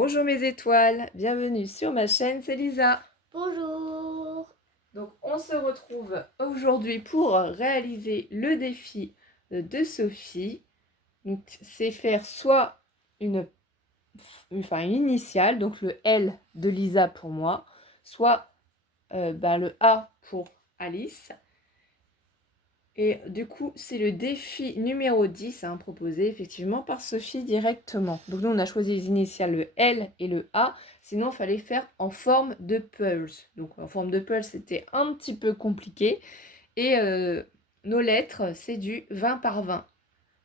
Bonjour mes étoiles, bienvenue sur ma chaîne, c'est Lisa. Bonjour. Donc on se retrouve aujourd'hui pour réaliser le défi de Sophie. Donc c'est faire soit une initiale, donc le L de Lisa pour moi, soit le A pour Alice. Et du coup, c'est le défi numéro 10 proposé effectivement par Sophie directement. Donc nous, on a choisi les initiales le L et le A. Sinon, il fallait faire en forme de pulse. Donc en forme de pulse, c'était un petit peu compliqué. Et nos lettres, c'est du 20 par 20.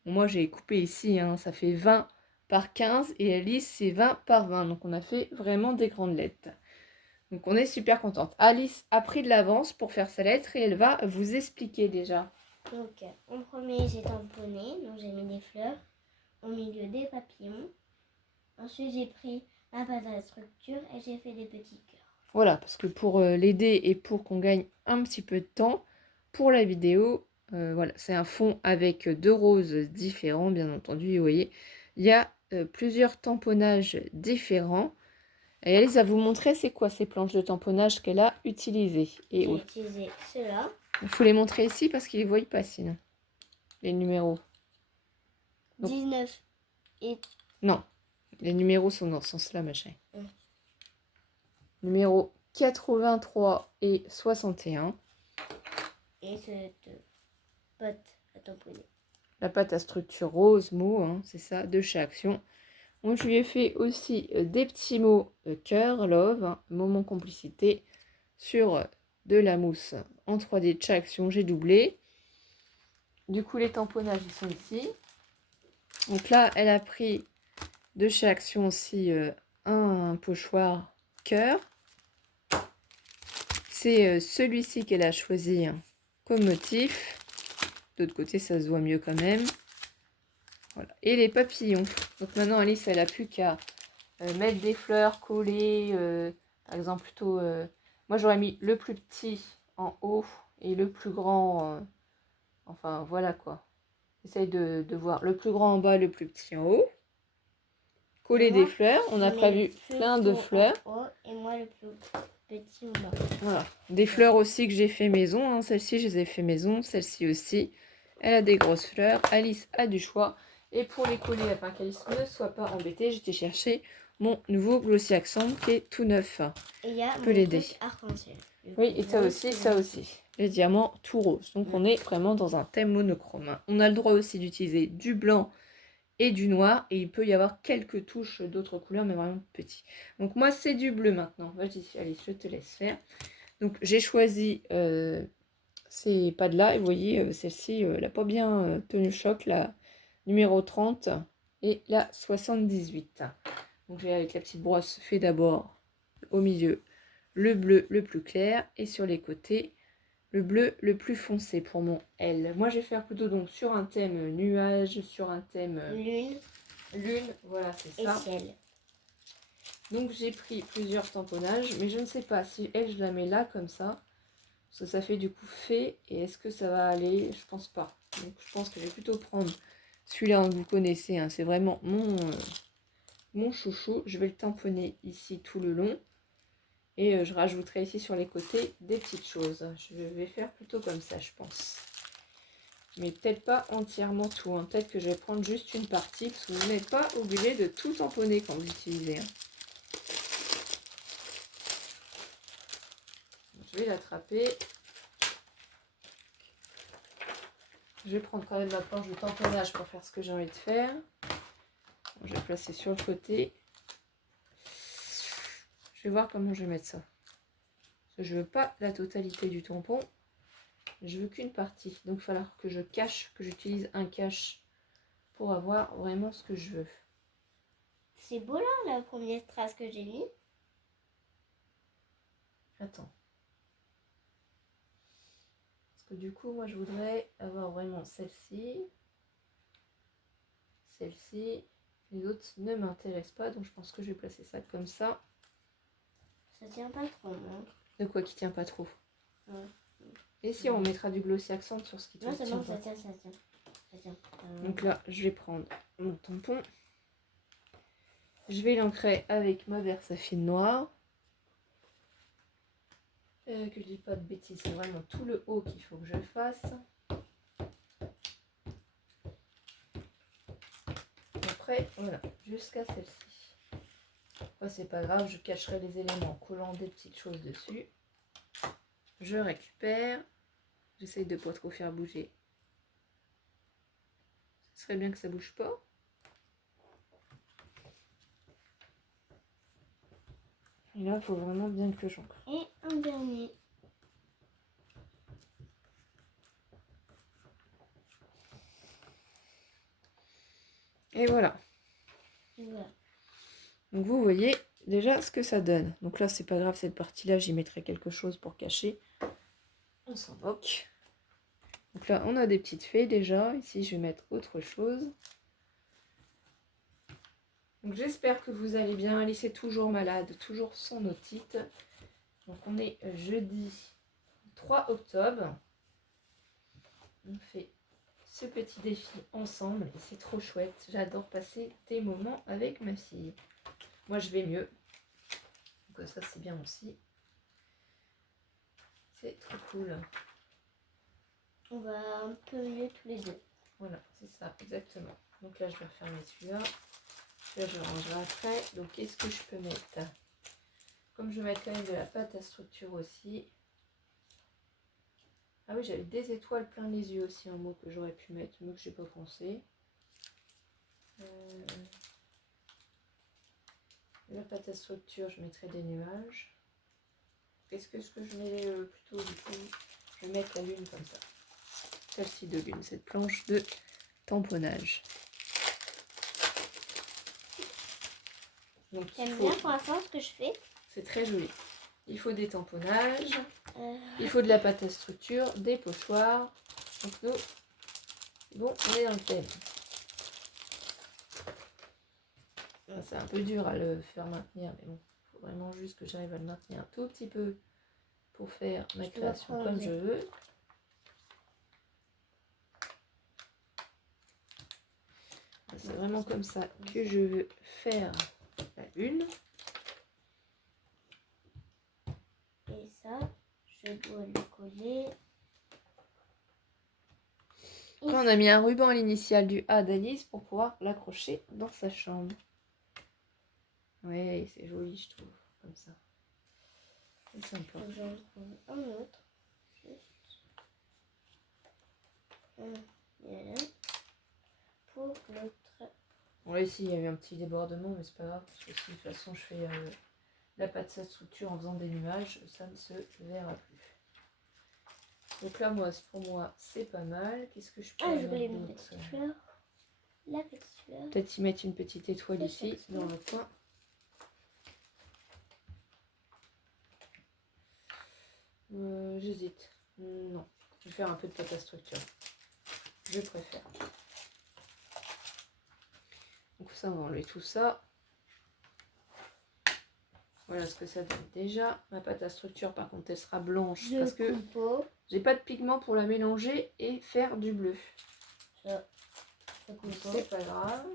Bon, moi, j'ai coupé ici, ça fait 20 par 15. Et Alice, c'est 20 par 20. Donc on a fait vraiment des grandes lettres. Donc on est super contente. Alice a pris de l'avance pour faire sa lettre et elle va vous expliquer déjà. Donc, en premier, j'ai tamponné, donc j'ai mis des fleurs, au milieu des papillons. Ensuite, j'ai pris ma pâte à structure et j'ai fait des petits cœurs. Voilà, parce que pour l'aider et pour qu'on gagne un petit peu de temps pour la vidéo, voilà, c'est un fond avec deux roses différents, bien entendu. Vous voyez, il y a plusieurs tamponnages différents. Et Alice va vous montrer c'est quoi ces planches de tamponnage qu'elle a utilisées. Et J'ai utilisé ceux-là. il faut les montrer ici parce qu'ils ne voient pas sinon, les numéros. Donc, 19 et... non, les numéros sont dans ce sens-là, ma chérie. Numéro 83 et 61. Et cette pâte à tamponner. La pâte à structure rose, mot, c'est ça, de chez Action. Donc, je lui ai fait aussi des petits mots cœur, love, moment complicité, sur de la mousse en 3D de chez Action. J'ai doublé. Du coup, les tamponnages, ils sont ici. Donc là, elle a pris de chez Action aussi un pochoir cœur. C'est celui-ci qu'elle a choisi comme motif. De l'autre côté, ça se voit mieux quand même. Voilà. Et les papillons. Donc maintenant, Alice, elle n'a plus qu'à mettre des fleurs, coller. Par exemple, plutôt... moi, j'aurais mis le plus petit en haut et le plus grand... enfin, voilà quoi. Essaye de voir le plus grand en bas, le plus petit en haut. Coller des fleurs. On a prévu plein de fleurs. Et moi, le plus petit en bas. Voilà. Des fleurs aussi que j'ai fait maison. Celles-ci, je les ai fait maison. Celle-ci aussi. Elle a des grosses fleurs. Alice a du choix. Et pour les coller, afin qu'Alice ne soit pas embêtée, j'étais chercher mon nouveau Glossy Accent qui est tout neuf. Et il y a peut l'aider. arc-en-ciel. Oui, et ça aussi, ça aussi. Les diamants tout rose. Donc on est vraiment dans un thème monochrome. On a le droit aussi d'utiliser du blanc et du noir. Et il peut y avoir quelques touches d'autres couleurs, mais vraiment petits. Donc moi, c'est du bleu maintenant. Vas-y, Alice, je te laisse faire. Donc j'ai choisi ces pads-là. Et vous voyez, celle-ci, elle n'a pas bien tenu le choc. La numéro 30 et la 78. Donc j'ai avec la petite brosse fait d'abord au milieu le bleu le plus clair et sur les côtés le bleu le plus foncé pour mon L. Moi je vais faire plutôt donc sur un thème nuage, sur un thème lune, voilà c'est ça. Et ciel. Donc j'ai pris plusieurs tamponnages, mais je ne sais pas si elle je la mets là comme ça, parce que ça fait du coup fait, et est-ce que ça va aller? Je pense pas. Donc je pense que je vais plutôt prendre celui-là que vous connaissez, c'est vraiment mon chouchou. Je vais le tamponner ici tout le long. Et je rajouterai ici sur les côtés des petites choses. Je vais faire plutôt comme ça, je pense. Mais peut-être pas entièrement tout. Peut-être que je vais prendre juste une partie, parce que vous n'êtes pas obligé de tout tamponner quand vous utilisez. Je vais l'attraper. Je vais prendre quand même ma planche de tamponnage pour faire ce que j'ai envie de faire. Je vais placer sur le côté. Je vais voir comment je vais mettre ça. Parce que je veux pas la totalité du tampon. Je veux qu'une partie. Donc il va falloir que je cache, que j'utilise un cache pour avoir vraiment ce que je veux. C'est beau là, la première trace que j'ai mis. Attends. Parce que du coup, moi je voudrais avoir vraiment celle-ci. Celle-ci. Les autres ne m'intéressent pas, donc je pense que je vais placer ça comme ça. Ça tient pas trop, non? De quoi qui tient pas trop? Ouais. Et si on mettra du glossy accent sur ce qui tient? Non, c'est bon, pas. ça tient, ça tient. Ça tient. Donc là, je vais prendre mon tampon. Je vais l'ancrer avec ma Versafine noire. Que je dis pas de bêtises, c'est vraiment tout le haut qu'il faut que je fasse. Après, voilà, jusqu'à celle-ci. Après, c'est pas grave, je cacherai les éléments en collant des petites choses dessus. Je récupère. J'essaye de pas trop faire bouger. Ce serait bien que ça bouge pas. Et là, il faut vraiment bien que j'encre. Et un dernier. Et voilà. Voilà. Donc vous voyez déjà ce que ça donne. Donc là, c'est pas grave, cette partie-là, j'y mettrai quelque chose pour cacher. On s'en moque. Donc là, on a des petites fées déjà. Ici, je vais mettre autre chose. Donc j'espère que vous allez bien. Alice est toujours malade, toujours son otite. Donc on est jeudi 3 octobre. On fait ce petit défi ensemble et c'est trop chouette. J'adore passer des moments avec ma fille. Moi, je vais mieux. Donc ça, c'est bien aussi. C'est trop cool. On va un peu mieux tous les deux. Voilà, c'est ça, exactement. Donc là, je vais refermer celui-là. Là, je le rangerai après. Donc, qu'est-ce que je peux mettre? Comme je vais mettre quand même de la pâte à structure aussi. Ah oui, j'avais des étoiles plein les yeux aussi, un mot que j'aurais pu mettre, mais que j'ai pas pensé. La pâte à structure, je mettrai des nuages. Qu'est-ce que je mets plutôt du coup? Je vais mettre la lune comme ça. Celle-ci de lune, cette planche de tamponnage. Donc, T'aimes bien pour l'instant ce que je fais? C'est très joli. Il faut des tamponnages, il faut de la pâte à structure, des pochoirs. Donc nous, bon, on est dans le thème. C'est un peu dur à le faire maintenir, mais bon, il faut vraiment juste que j'arrive à le maintenir un tout petit peu pour faire ma création comme je veux. C'est vraiment comme ça que je veux faire la lune. Et ça, je dois le coller. Là, on a mis un ruban à l'initiale du A d'Alice pour pouvoir l'accrocher dans sa chambre. Ouais, c'est joli, je trouve, comme ça. C'est sympa. J'en trouve un autre. Juste. Voilà. Pour l'autre. Bon, là, ici, il y a eu un petit débordement, mais c'est pas grave, parce que si de toute façon, je fais la pâte à structure en faisant des nuages, ça ne se verra plus. Donc là, pour moi, c'est pas mal. Qu'est-ce que je peux je voulais mettre une d'autre? petite fleur. La petite fleur. Peut-être y mettre une petite étoile ici, dans le coin. J'hésite. Non, je vais faire un peu de pâte à structure. Je préfère. Donc ça, on va enlever tout ça. Voilà ce que ça donne déjà. Ma pâte à structure, par contre, elle sera blanche parce que j'ai pas de pigment pour la mélanger et faire du bleu. C'est pas grave.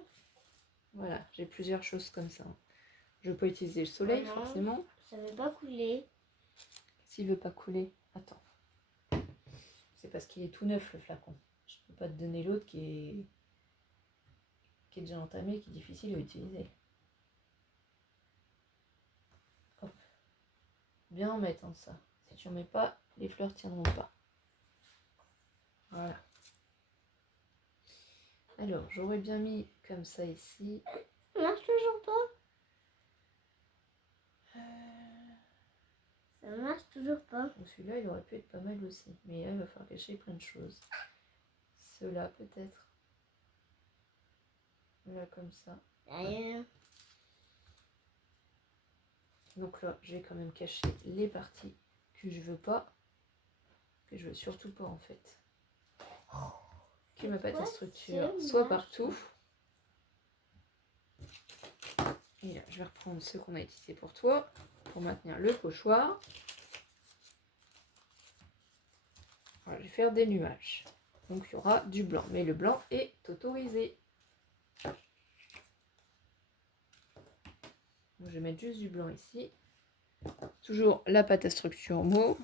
Voilà, j'ai plusieurs choses comme ça. Je peux utiliser le soleil, forcément. Ça veut pas couler. S'il veut pas couler, attends. C'est parce qu'il est tout neuf le flacon. Je peux pas te donner l'autre qui est déjà entamé, qui est difficile à utiliser. Hop. Bien en mettre ça. Si tu en mets pas, les fleurs tiendront pas. Voilà. Alors, j'aurais bien mis comme ça ici. Ça marche toujours pas. Ça marche toujours pas. Celui-là, il aurait pu être pas mal aussi. Mais là, il va falloir cacher plein de choses. Ceux-là, peut-être. Là, comme ça. Derrière. Donc là, je vais quand même cacher les parties que je veux pas. Que je veux surtout pas, en fait. Que ma pâte à structure soit partout. Et là, je vais reprendre ce qu'on a utilisé pour toi. Pour maintenir le pochoir. Voilà, je vais faire des nuages. Donc il y aura du blanc. Mais le blanc est autorisé. Donc, je vais mettre juste du blanc ici. Toujours la pâte à structure mauve.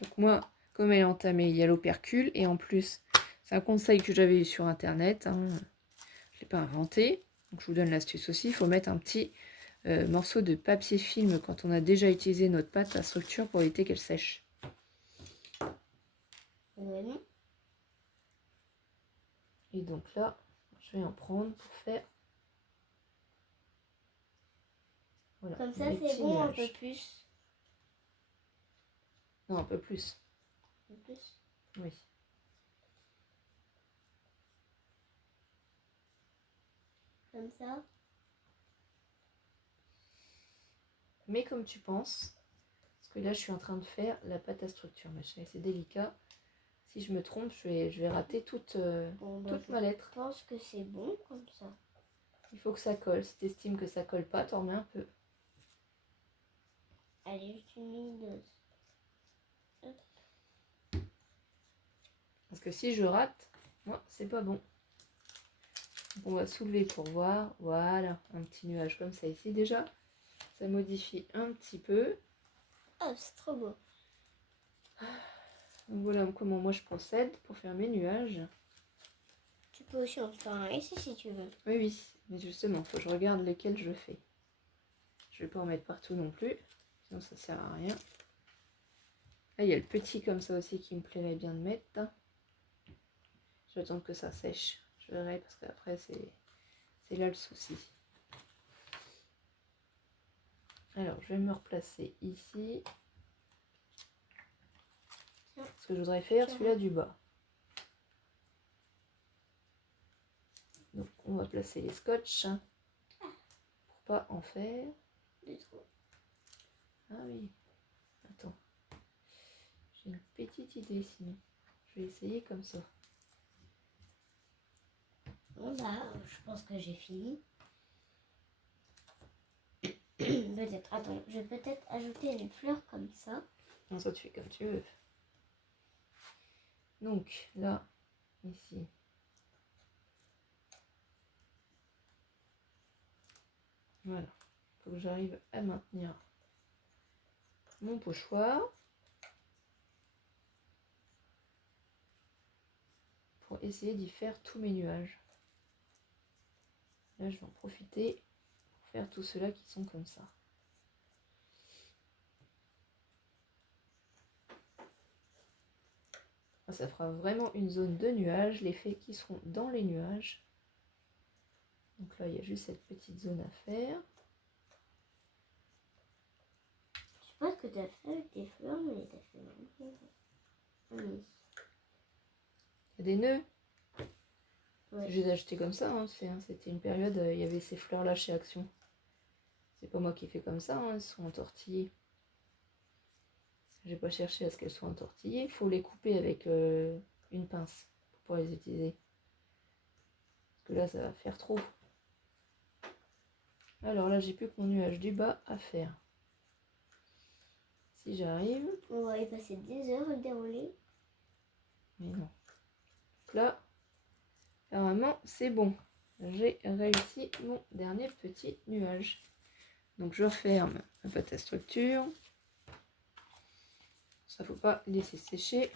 Donc moi, comme elle est entamée, il y a l'opercule. Et en plus, c'est un conseil que j'avais eu sur internet. Hein. Je ne l'ai pas inventé. Donc je vous donne l'astuce aussi. Il faut mettre un petit morceau de papier film quand on a déjà utilisé notre pâte à structure pour éviter qu'elle sèche. Non. Et donc là, je vais en prendre pour faire... Voilà, Comme ça, c'est bon, un peu plus. Non, un peu plus. Un peu plus. Oui. Comme ça. Mais comme tu penses, parce que là, je suis en train de faire la pâte à structure. Mais c'est délicat. Si je me trompe, je vais rater toute ma lettre. Je pense que c'est bon comme ça. Il faut que ça colle. Si tu estimes que ça colle pas, t'en remets un peu. Allez, juste une mine. Parce que si je rate, moi, c'est pas bon. Donc, on va soulever pour voir. Voilà, un petit nuage comme ça ici déjà. Ça modifie un petit peu. Oh, c'est trop beau. Donc voilà comment moi je procède pour faire mes nuages. Tu peux aussi en faire un ici si tu veux. Oui, oui, mais justement, il faut que je regarde lesquels je fais. Je vais pas en mettre partout non plus, sinon ça sert à rien. Là, il y a le petit comme ça aussi qui me plairait bien de mettre. Je vais attendre que ça sèche. Je verrai parce qu'après c'est là le souci. Alors, je vais me replacer ici. Parce que je voudrais faire celui-là du bas. Donc, on va placer les scotch pour pas en faire. Ah oui, attends. J'ai une petite idée sinon. Je vais essayer comme ça. Bon bah, je pense que j'ai fini. Peut-être, attends, je vais peut-être ajouter les fleurs comme ça. Non, ça tu fais comme tu veux. Donc là, ici. Voilà. Il faut que j'arrive à maintenir mon pochoir. Pour essayer d'y faire tous mes nuages. Là, je vais en profiter pour faire tous ceux-là qui sont comme ça. Ça fera vraiment une zone de nuages, les faits qui seront dans les nuages. Donc là, il y a juste cette petite zone à faire. Je sais pas ce que tu as fait avec tes fleurs, mais tu as fait vraiment. Oui. Il y a des nœuds. Ouais. Je les ai achetés comme ça. Hein, c'était une période, il y avait ces fleurs-là chez Action. C'est pas moi qui fais comme ça, hein, elles sont entortillées. J'ai pas cherché à ce qu'elles soient entortillées. Il faut les couper avec une pince pour pouvoir les utiliser. Parce que là, ça va faire trop. Alors là, j'ai plus que mon nuage du bas à faire. Si j'arrive... On va y passer des heures à dérouler. Mais non. Donc là, normalement, c'est bon. J'ai réussi mon dernier petit nuage. Donc je referme ma pâte à structure. Ça, faut pas laisser sécher.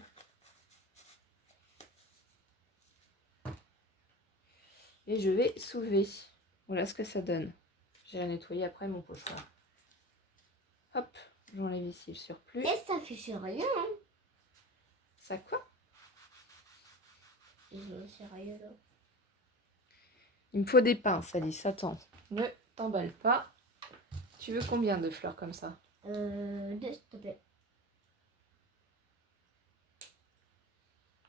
Et je vais soulever. Voilà ce que ça donne. J'ai nettoyé après mon pochoir. Hop, j'enlève ici le surplus. Et ça fait sur rien. Hein. Ça quoi? C'est rien là. Il me faut des pinces, Alice. Attends, ne t'emballe pas. Tu veux combien de fleurs comme ça? 2, s'il te plaît.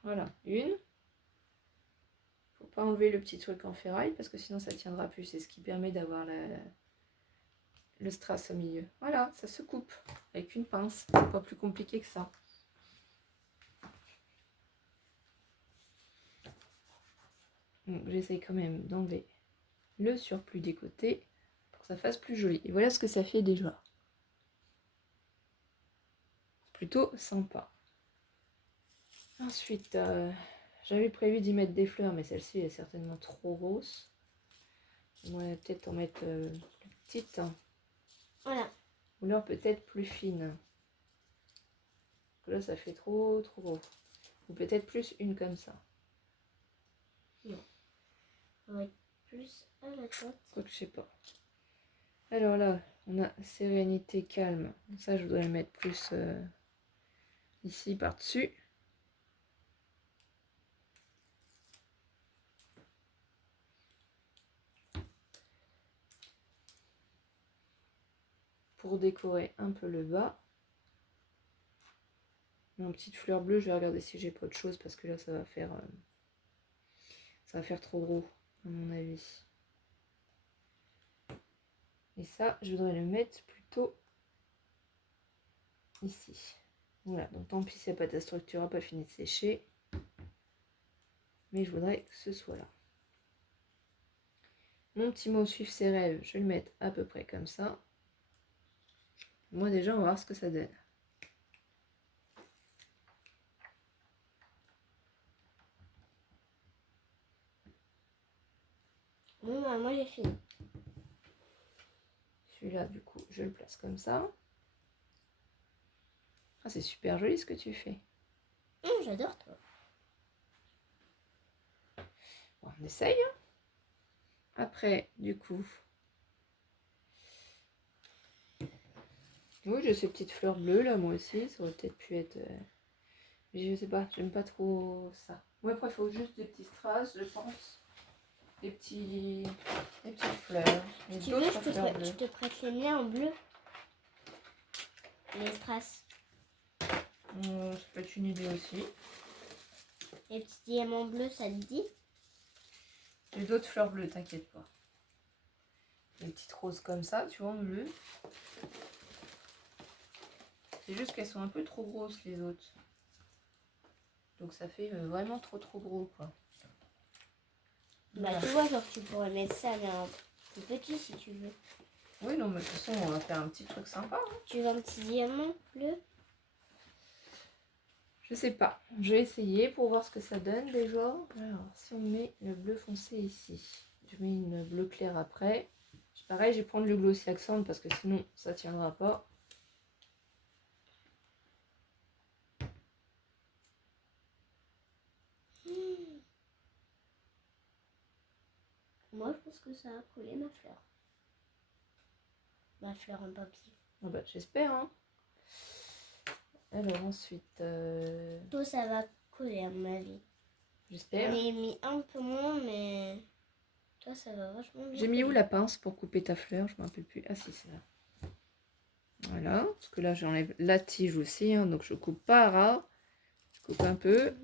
Voilà, une. Faut pas enlever le petit truc en ferraille parce que sinon ça tiendra plus. C'est ce qui permet d'avoir le strass au milieu. Voilà, ça se coupe avec une pince. C'est pas plus compliqué que ça. Donc j'essaye quand même d'enlever le surplus des côtés pour que ça fasse plus joli. Et voilà ce que ça fait déjà. Plutôt sympa. Ensuite, j'avais prévu d'y mettre des fleurs, mais celle-ci est certainement trop rose. On va peut-être en mettre petite. Voilà. Couleur peut-être plus fine. Là, ça fait trop gros. Ou peut-être plus une comme ça. On va être plus à la tête. Quoique, je sais pas. Alors là, on a sérénité, calme. Ça, je voudrais le mettre plus ici, par-dessus. Pour décorer un peu le bas. Une petite fleur bleue, je vais regarder si j'ai pas autre chose parce que là, ça va faire trop gros, à mon avis. Et ça, je voudrais le mettre plutôt ici. Voilà, donc tant pis si la pâte à structure n'a pas fini de sécher. Mais je voudrais que ce soit là. Mon petit mot suivre ses rêves, je vais le mettre à peu près comme ça. Moi déjà, on va voir ce que ça donne. Bon, bah, moi j'ai fini. Celui-là, du coup, je le place comme ça. Ah, c'est super joli ce que tu fais. J'adore toi. Bon, on essaye. Hein. Après, du coup... Oui, j'ai ces petites fleurs bleues là, moi aussi. Ça aurait peut-être pu être... Mais je sais pas, j'aime pas trop ça. Moi, après, il faut juste des petits strass, je pense. Des petites fleurs. Si tu veux, je te prête les miens en bleu. Les strass. Ça peut être une idée aussi. Les petits diamants bleus, ça te dit? J'ai d'autres fleurs bleues, t'inquiète pas. Des petites roses comme ça, tu vois, en bleu. C'est juste qu'elles sont un peu trop grosses, les autres. Donc ça fait vraiment trop gros, quoi. Bah, voilà. Tu vois, genre, tu pourrais mettre ça, mais un plus petit, si tu veux. Oui, non, mais de toute façon, on va faire un petit truc sympa. Hein. Tu veux un petit diamant bleu? Je sais pas. Je vais essayer pour voir ce que ça donne, déjà. Alors, si on met le bleu foncé ici. Je mets une bleu claire après. Pareil, je vais prendre le Glossy Accent parce que sinon, ça tiendra pas. Moi, je pense que ça a collé ma fleur. Ma fleur en papier. Ah bah, j'espère, hein. Alors ensuite... Toi, ça va coller à mon avis. J'espère. J'en ai mis un peu moins, mais... Toi, ça va vachement bien. J'ai mis où la pince pour couper ta fleur? Je me rappelle plus. Ah si, c'est là. Voilà. Parce que là, j'enlève la tige aussi. Hein, donc, je coupe pas à ras. Je coupe un peu.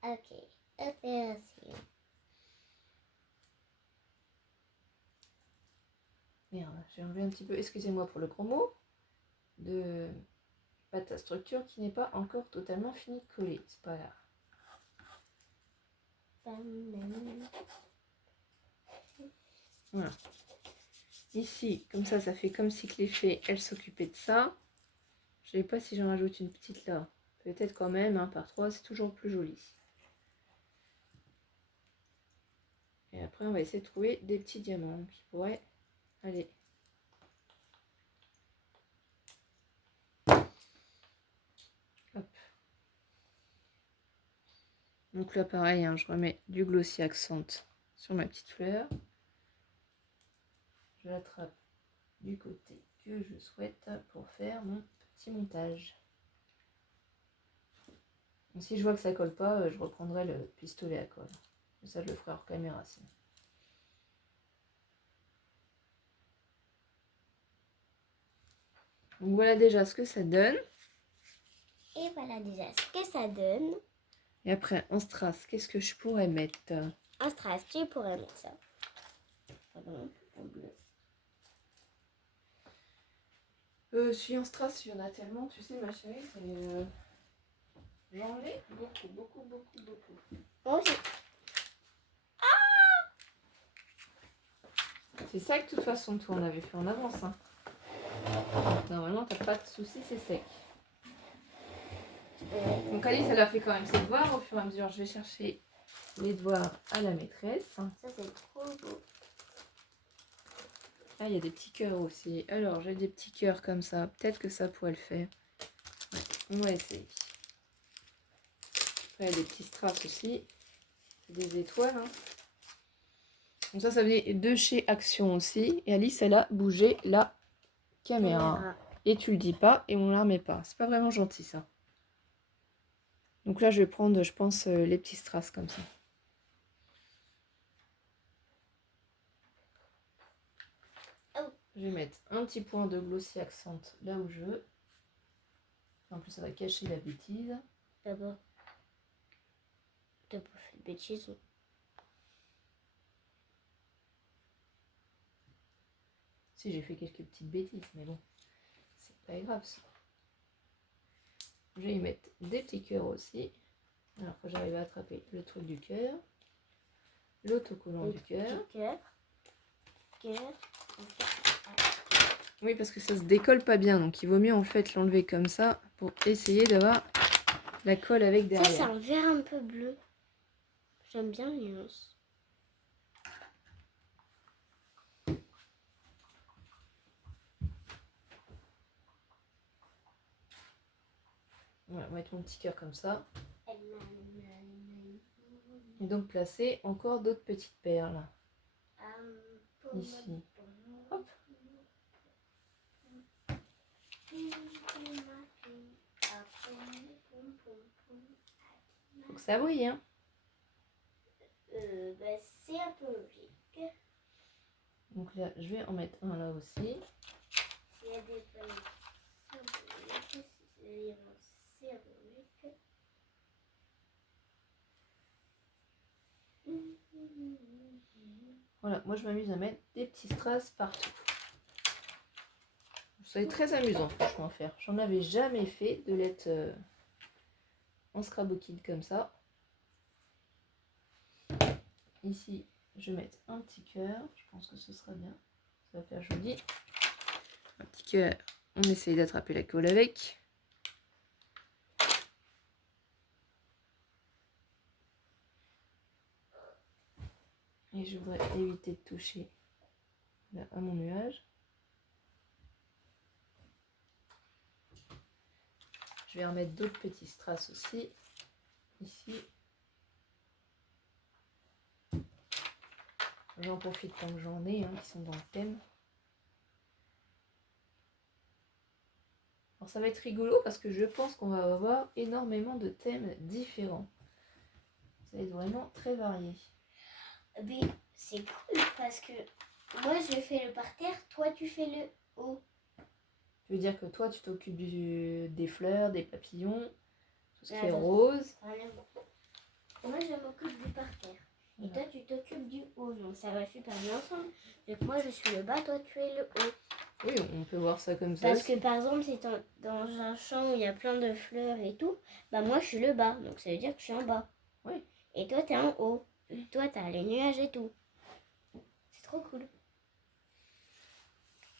Ok. Opération. Merde, j'ai enlevé un petit peu, excusez-moi pour le gros mot, de pâte à structure qui n'est pas encore totalement fini de coller. C'est pas grave. Voilà. Ici, comme ça fait comme si que les fées, elles s'occupaient de ça. Je ne sais pas si j'en rajoute une petite là. Peut-être quand même, hein, par 3, c'est toujours plus joli. Et après, on va essayer de trouver des petits diamants qui pourraient aller. Hop. Donc là, pareil, hein, je remets du Glossy Accent sur ma petite fleur. Je l'attrape du côté que je souhaite pour faire mon petit montage. Donc, si je vois que ça colle pas, je reprendrai le pistolet à colle. Ça, je le ferai hors caméra sinon. Donc voilà déjà ce que ça donne. Et voilà déjà ce que ça donne. Et après, en strass, qu'est-ce que je pourrais mettre? En strass, tu pourrais mettre ça. Pardon, en bleu. Si en strass, il y en a tellement, tu sais, ma chérie, j'en ai beaucoup. Moi aussi. C'est sec de toute façon, toi, on avait fait en avance. Hein. Normalement, t'as pas de soucis, c'est sec. Donc Alice, elle a fait quand même ses devoirs. Au fur et à mesure, je vais chercher les devoirs à la maîtresse. Ça, c'est trop beau. Ah, il y a des petits cœurs aussi. Alors, j'ai des petits cœurs comme ça. Peut-être que ça pourrait le faire. Ouais, on va essayer. Après, il y a des petits strass aussi. C'est des étoiles. Hein. Donc ça venait de chez Action aussi. Et Alice, elle a bougé la caméra. Et tu le dis pas et on la remet pas. C'est pas vraiment gentil, ça. Donc là, je vais prendre, je pense, les petits strass comme ça. Je vais mettre un petit point de glossy accent là où je veux. En plus, ça va cacher la bêtise. D'abord, t'as pas fait de bêtises. Si, j'ai fait quelques petites bêtises, mais bon, c'est pas grave ça. Je vais y mettre des petits cœurs aussi. Alors, faut que j'arrive à attraper le truc du cœur. L'autocollant du cœur. Cœur. Oui, parce que ça se décolle pas bien, donc il vaut mieux en fait l'enlever comme ça pour essayer d'avoir la colle avec derrière. Ça, c'est un vert un peu bleu. J'aime bien les nuances. Voilà, on va mettre mon petit cœur comme ça. Et donc placer encore d'autres petites perles. Ici. Hop. Faut que ça brille, hein. C'est un peu logique. Donc là, je vais en mettre un là aussi. S'il y a des feuilles symboliques, c'est logique. Voilà, moi je m'amuse à mettre des petits strass partout. Ça va être très amusant franchement à faire. J'en avais jamais fait de lettres en Scrabble Kid comme ça. Ici, je vais mettre un petit cœur. Je pense que ce sera bien. Ça va faire joli. Un petit cœur. On essaye d'attraper la colle avec. Et je voudrais éviter de toucher là, à mon nuage. Je vais remettre d'autres petits strass aussi. Ici. J'en profite tant que j'en ai, hein, qui sont dans le thème. Alors ça va être rigolo parce que je pense qu'on va avoir énormément de thèmes différents. Ça va être vraiment très varié. Mais c'est cool parce que moi je fais le parterre, toi tu fais le haut. Tu veux dire que toi tu t'occupes des fleurs, des papillons, tout ce qui est rose. Moi je m'occupe du parterre. Et toi tu t'occupes du haut. Donc ça va super bien ensemble. Donc moi je suis le bas, toi tu es le haut. Oui, on peut voir ça comme ça. Parce que par exemple si t'es dans un champ où il y a plein de fleurs et tout, bah moi je suis le bas. Donc ça veut dire que je suis en bas. Oui. Et toi t'es en haut. Toi t'as les nuages et tout. C'est trop cool.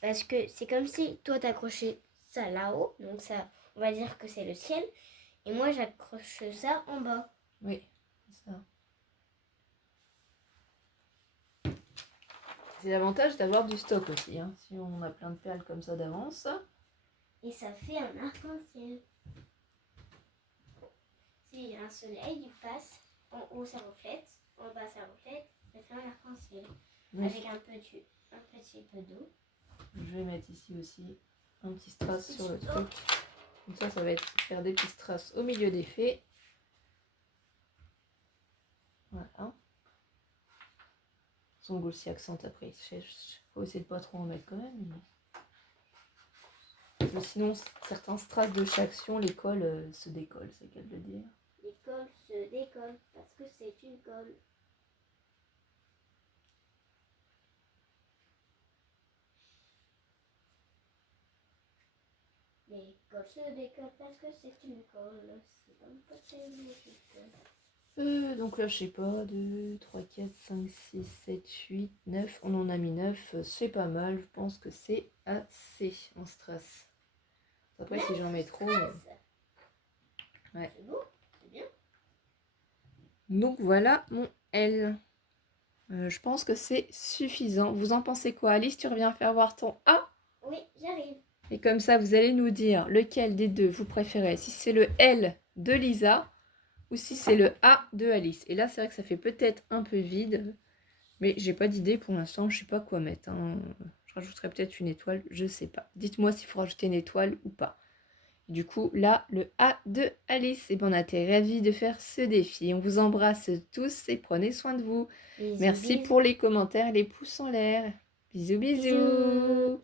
Parce que c'est comme si toi t'accrochais ça là-haut. Donc ça, on va dire que c'est le ciel. Et moi j'accroche ça en bas. Oui, c'est ça. C'est l'avantage d'avoir du stock aussi. Hein. Si on a plein de perles comme ça d'avance. Et ça fait un arc-en-ciel. S'il y a un soleil, il passe. En haut ça reflète. En bas ça reflète. Ça fait un arc-en-ciel. Oui. Avec un petit peu d'eau. Je vais mettre ici aussi un petit strass sur le truc. Comme ça, ça va être faire des petits strass au milieu des fées. Voilà. Son glossy accent après. Faut essayer de pas trop en mettre quand même. Mais sinon, certains strass de chaque action, les cols se décollent, c'est qu'à le dire. Les cols se décollent parce que c'est une colle. Les cols se décollent parce que c'est une colle. C'est un peu logique. Donc là, je sais pas, 2, 3, 4, 5, 6, 7, 8, 9. On en a mis 9. C'est pas mal. Je pense que c'est assez en strass. Après, si j'en mets trop... Ouais. Ouais. C'est beau, c'est bien. Donc voilà mon L. Je pense que c'est suffisant. Vous en pensez quoi? Alice, tu reviens faire voir ton A? Oui, j'arrive. Et comme ça, vous allez nous dire lequel des deux vous préférez. Si c'est le L de Lisa ou si c'est le A de Alice. Et là, c'est vrai que ça fait peut-être un peu vide. Mais j'ai pas d'idée pour l'instant. Je sais pas quoi mettre. Je rajouterai peut-être une étoile. Je sais pas. Dites-moi s'il faut rajouter une étoile ou pas. Du coup, là, le A de Alice. Et ben, on a été ravis de faire ce défi. On vous embrasse tous et prenez soin de vous. Bisous, Merci bisous. pour les commentaires et les pouces en l'air. Bisous, bisous. Bisous.